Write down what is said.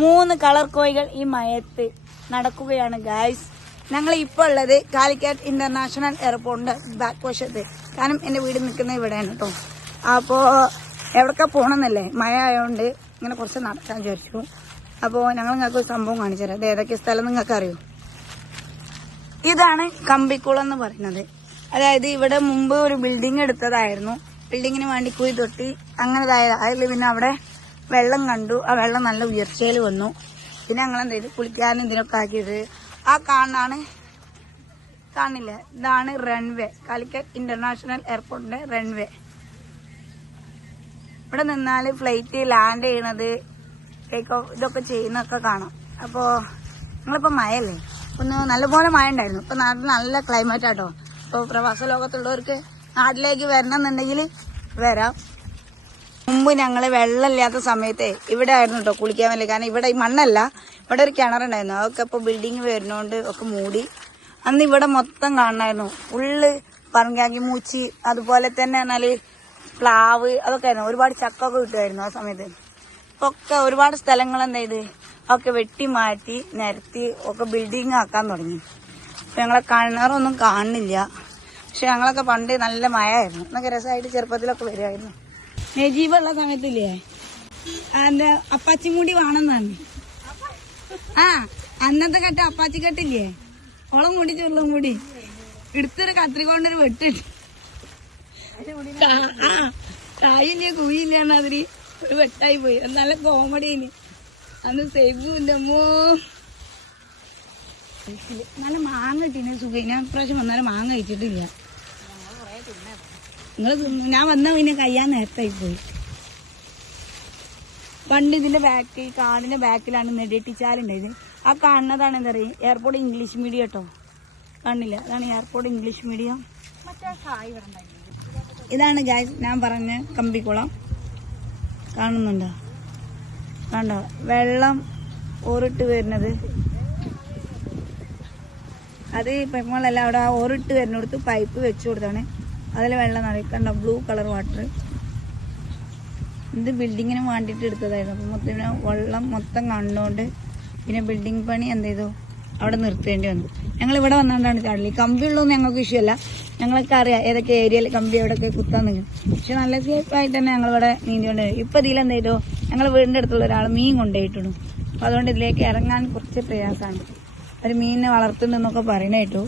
മൂന്ന് കളർ കോയികൾ ഈ മയത്ത് നടക്കുകയാണ് ഗായ്സ് ഞങ്ങൾ ഇപ്പോൾ ഉള്ളത് കാലിക്കറ്റ് ഇന്റർനാഷണൽ എയർപോർട്ടിന്റെ ബാക്ക് വശത്ത്. കാരണം എന്റെ വീട് നിൽക്കുന്നത് ഇവിടെയാണ് കേട്ടോ. അപ്പോ എവിടൊക്കെ പോണെന്നല്ലേ? മഴ ആയതുകൊണ്ട് ഇങ്ങനെ കുറച്ച് നടക്കാൻ വിചാരിച്ചു. അപ്പോൾ ഞങ്ങൾ നിങ്ങൾക്ക് ഒരു സംഭവം കാണിച്ചു തരാം. അത് ഏതൊക്കെ സ്ഥലം നിങ്ങൾക്ക് അറിയൂ ഇതാണ് കമ്പിക്കുളം എന്ന് പറയുന്നത്. അതായത് ഇവിടെ മുമ്പ് ഒരു ബിൽഡിംഗ് എടുത്തതായിരുന്നു. ബിൽഡിങ്ങിന് വേണ്ടി കുഴി തൊട്ടി അങ്ങനെ ഇതായത് അതിൽ പിന്നെ അവിടെ വെള്ളം കണ്ടു. ആ വെള്ളം നല്ല ഉയർച്ചയിൽ വന്നു. പിന്നെ ഞങ്ങൾ എന്ത് ചെയ്തു? കുളിക്കാനും ഇതിനൊക്കെ ആക്കിയത് ആ കാണാണ് കാണില്ല. ഇതാണ് റൺവേ കാലിക്കറ്റ് ഇന്റർനാഷണൽ എയർപോർട്ടിന്റെ റൺവേ ഇവിടെ നിന്നാൽ ഫ്ലൈറ്റ് ലാൻഡ് ചെയ്യണത് ടേക്ക് ഓഫ് ഇതൊക്കെ ചെയ്യുന്നതൊക്കെ കാണാം. അപ്പോൾ നിങ്ങളിപ്പോ മഴയല്ലേ? ഒന്ന് നല്ലപോലെ മഴ ഉണ്ടായിരുന്നു. ഇപ്പൊ നാട്ടിൽ നല്ല ക്ലൈമറ്റ് ആട്ടോ. ഇപ്പോൾ പ്രവാസ ലോകത്തുള്ളവർക്ക് നാട്ടിലേക്ക് വരണം എന്നുണ്ടെങ്കിൽ വരാം. മുമ്പ് ഞങ്ങൾ വെള്ളമില്ലാത്ത സമയത്തെ ഇവിടെ ആയിരുന്നു കേട്ടോ കുളിക്കാൻ വേണ്ടി കാരണം ഇവിടെ ഈ മണ്ണല്ല. ഇവിടെ ഒരു കിണറുണ്ടായിരുന്നു. അതൊക്കെ ഇപ്പോൾ ബിൽഡിങ് വരുന്നോണ്ട് ഒക്കെ മൂടി. അന്ന് ഇവിടെ മൊത്തം കാണണമായിരുന്നു ഫുള്ള് പറങ്കാങ്കി മൂച്ചി അതുപോലെ തന്നെ എന്നാൽ പ്ലാവ് അതൊക്കെ ആയിരുന്നു. ഒരുപാട് ചക്കൊക്കെ കിട്ടുമായിരുന്നു ആ സമയത്ത്. ഒക്കെ ഒരുപാട് സ്ഥലങ്ങൾ എന്താ ഇത്? ഒക്കെ വെട്ടി മാറ്റി നിരത്തി ഒക്കെ ബിൽഡിംഗ് ആക്കാൻ തുടങ്ങി. അപ്പം ഞങ്ങളെ കിണറൊന്നും കാണുന്നില്ല. പക്ഷെ ഞങ്ങളൊക്കെ പണ്ട് നല്ല മഴയായിരുന്നു. എന്നൊക്കെ രസമായിട്ട് ചെറുപ്പത്തിലൊക്കെ വരുമായിരുന്നു നജീബ് സമയത്തില്ലേ? എന്റെ അപ്പാച്ചിയും കൂടി വേണമെന്നാണ്. ആ അന്നത്തെ കെട്ട് അപ്പാച്ചി കെട്ടില്ലേ? ഓളം മുടി ചുള്ളും മുടി. എടുത്തൊരു കത്രി കൊണ്ടൊരു വെട്ടിട്ട്. കാ- ആ കായില്ല കുയില്ല അതിന് ഒരു വെട്ടായി പോയി. നല്ല കോമഡി ഇനി അന്ന് സേബുന്റെ അമ്മോ. നല്ല മാങ്ങ കിട്ടീനെ സുഖം. ഞാൻ പ്രാവശ്യം വന്നാലും മാങ്ങ കഴിച്ചിട്ടില്ല. നിങ്ങൾ ഞാൻ വന്ന പിന്നെ കയ്യാൻ നേരത്തായി പോയി പണ്ട് ഇതിന്റെ ബാക്ക് കാടിന്റെ ബാക്കിലാണ് നെടിയട്ടിച്ചാലുണ്ടായത് ആ കാണുന്നതാണ് എന്താ പറയുക? എയർപോർട്ട് ഇംഗ്ലീഷ് മീഡിയം കേട്ടോ കാണില്ല അതാണ് എയർപോർട്ട് ഇംഗ്ലീഷ് മീഡിയം ഇതാണ് ഗ്യാസ് ഞാൻ പറഞ്ഞ കമ്പിക്കുളം. കാണുന്നുണ്ടോ? കണ്ടോ? വെള്ളം ഓറിട്ട് വരുന്നത്. അത് പെങ്ങളല്ല അവിടെ ആ ഓറിട്ട് വരുന്നിടത്ത് പൈപ്പ് വെച്ചു കൊടുത്താണ് അതിൽ വെള്ളം നിറയും. കണ്ടോ? ബ്ലൂ കളർ വാട്ടർ ഇത് ബിൽഡിങ്ങിന് വേണ്ടിയിട്ട് എടുത്തതായിരുന്നു. അപ്പോൾ മൊത്തം പിന്നെ വെള്ളം മൊത്തം കണ്ടുകൊണ്ട് പിന്നെ ബിൽഡിംഗ് പണി എന്ത് ചെയ്തു? അവിടെ നിർത്തേണ്ടി വന്നു. ഞങ്ങൾ ഇവിടെ വന്നുകൊണ്ടാണ് ചാടലി. കമ്പിയുള്ളതൊന്നും ഞങ്ങൾക്ക് ഇഷ്യൂ ഞങ്ങളൊക്കെ അറിയാം ഏതൊക്കെ ഏരിയയിൽ കമ്പി എവിടെയൊക്കെ കുത്താൻ നിൽക്കും പക്ഷെ നല്ല സേഫായിട്ട് തന്നെ ഞങ്ങൾ ഇവിടെ നീന്തിക്കൊണ്ട്. ഇപ്പൊ ഇതിൽ എന്ത് ചെയ്തു? ഞങ്ങൾ വീടിന്റെ അടുത്തുള്ള ഒരാൾ മീൻ കൊണ്ടുപോയിട്ടുണ്ട്. അപ്പോൾ അതുകൊണ്ട് ഇതിലേക്ക് ഇറങ്ങാൻ കുറച്ച് പ്രയാസമാണ്. ഒരു മീനിനെ വളർത്തുന്നൊക്കെ പറയുന്ന കേട്ടു.